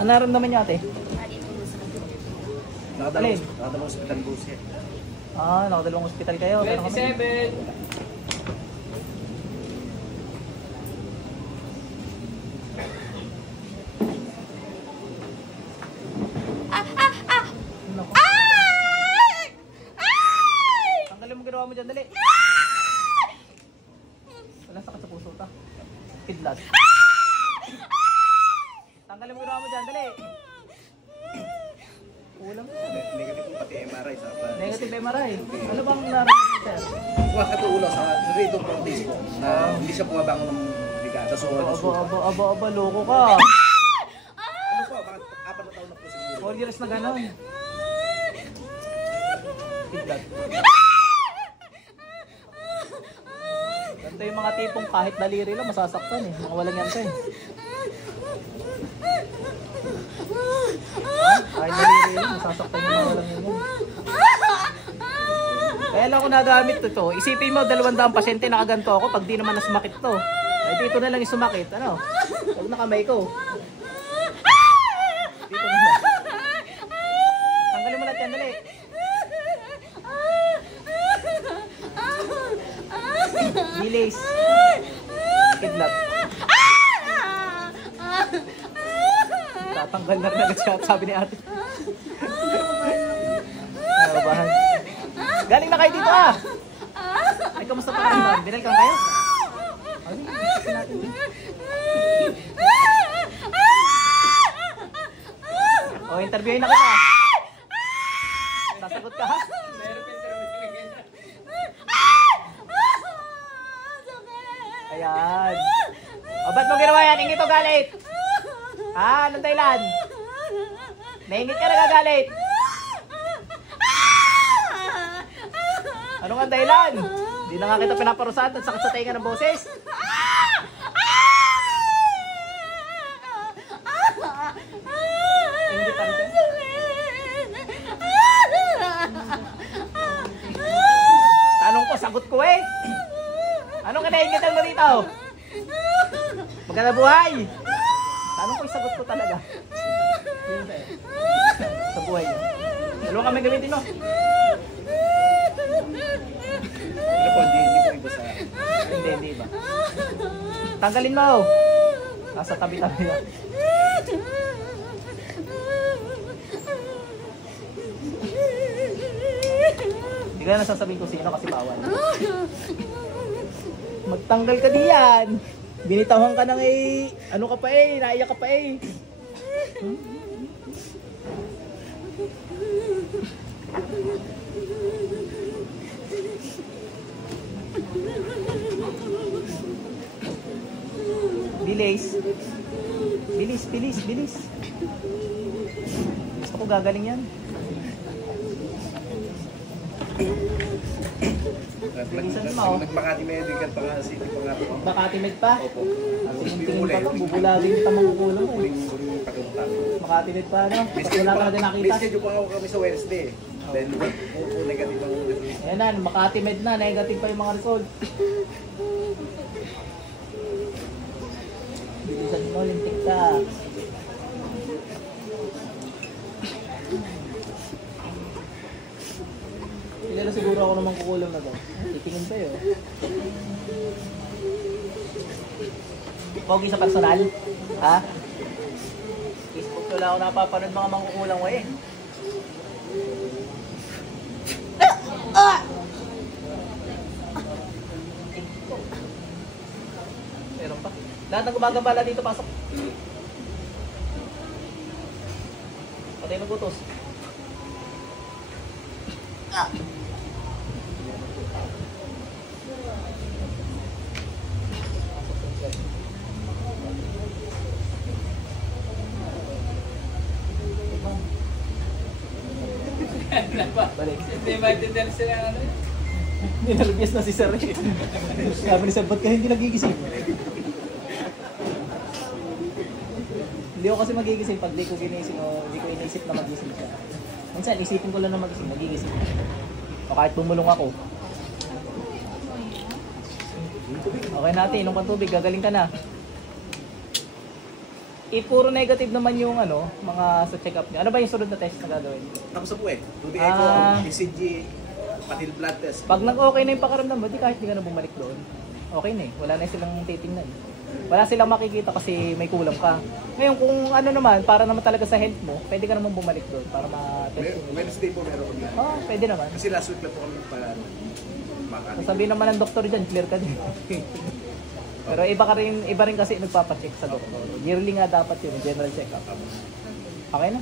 Ano naramdaman niya ate? Nakadalawang hospital po siya. Ah, nakadalawang hospital kayo. 27. Naku. Tanggalin mo ginawa mo dyan, dali. Wala sakit sa puso ta. Kidlat. Tanggalin mo ginawa mo dyan, dali. Ulam mo. Negative po pati MRI sa apa. Negative MRI. Ano bang nararamdaman sir? Huwag ka ulo sa rate of days po na hindi siya pumabangon ng bigata. So, Aba, loko ka. ano po, 4 na taon na po siguro. 4 years na gano'n. Kidlat. Ganito yung mga tipong kahit daliri lang masasaktan eh. Mga walang yanta eh. Kahit daliri lang masasaktan yung mga walang yan. Kaya lang ako nagamit ito. Isipin mo, 200 pasyente nakaganto ako pag di naman na sumakit to. Ay dito na lang yung sumakit. Ano? Huwag na kamay ko. Dito na lang. Tanggalin mo lahat yan, dali. Delays. Kidlat. Tatanggal na rin agad siya, sabi ni ate. Bahan. Galing na kayo dito ah! Ay, kamusta pa kayo? Dinalkan kayo? Ay, kasi natin. O, interviewin na kita. Sasagot ka ha? Ayan. O, ba't mo ginawa yan? Ingit o galit? Ha? Anong dahilan? Naingit ka nagagalit? Ano nga dahilan? Hindi na nga kita pinaparusahan at sakit sa tainga ng boses. Ingit ka rin sa'yo. Tanong ko, sagot ko eh. Anong kinaingitan mo dito? Maganda buhay. Tanong ko, sagot ko talaga. Sa buhay niyo. Dalawa kami gamitin mo. Ano po, hindi po iba sa... Hindi ba? Tanggalin mo. Nasa tabi-tabi na. Hindi ka na nasasabihin ko sino kasi bawal. Magtanggal ka diyan. Binitawan ka ng ano ka pa naiyak ka pa Bilis. Gusto ko gagaling yan. Nagpakati medical pa nga si Makati Med pa? Opo. Tingin pa to, bubulagin kita mangkukulong eh. Makati Med pa, no? Wala ka na din nakita. Schedule pa ako kami sa Wednesday. Then, negative ang result. Ayan na, Makati Med na, negative pa yung mga result. Bilisan mo, lintik ka. Hindi na siguro ako naman kukulang na doon. Titingin pa yun. Pogi sa personal? Ha? Facebook wala ako napapanood mga mangkukulang ko eh. Meron pa. Lahat ng gumagambala dito, pasok. Patay ng butos. Balik. Hindi maintindihan sila ano. Hindi nalubiyas na si Sir eh. Sabi ni Sir, ba't ka hindi nagigising? Hindi ako kasi magigising pag di ko ginising o di ko inisip na magising siya. Minsan isipin ko lang na magising, magigising. O kahit bumulong ako. Okay natin, inom ka tubig, gagaling ka na. puro negative naman yung ano, mga sa check-up niya. Ano ba yung sunod na test na gagawin? Tapos na po eh. Ruby Echo, ECG, pati blood test. Pag nag-okay na yung pakaramdam mo, di kahit di ka na bumalik doon. Okay na eh. Wala na silang titingnan. Wala silang makikita kasi may kulang ka. Ngayon kung ano naman, para naman talaga sa health mo, pwede ka naman bumalik doon para ma-test mo. Wednesday po meron ko yan. Oo, pwede naman. Kasi last week lang po kami para Makati. Sasabihin naman ng doktor dyan, clear ka din. Pero iba rin kasi nagpapacheck sa doktor. Yearly nga dapat yun, general check-up. Okay na?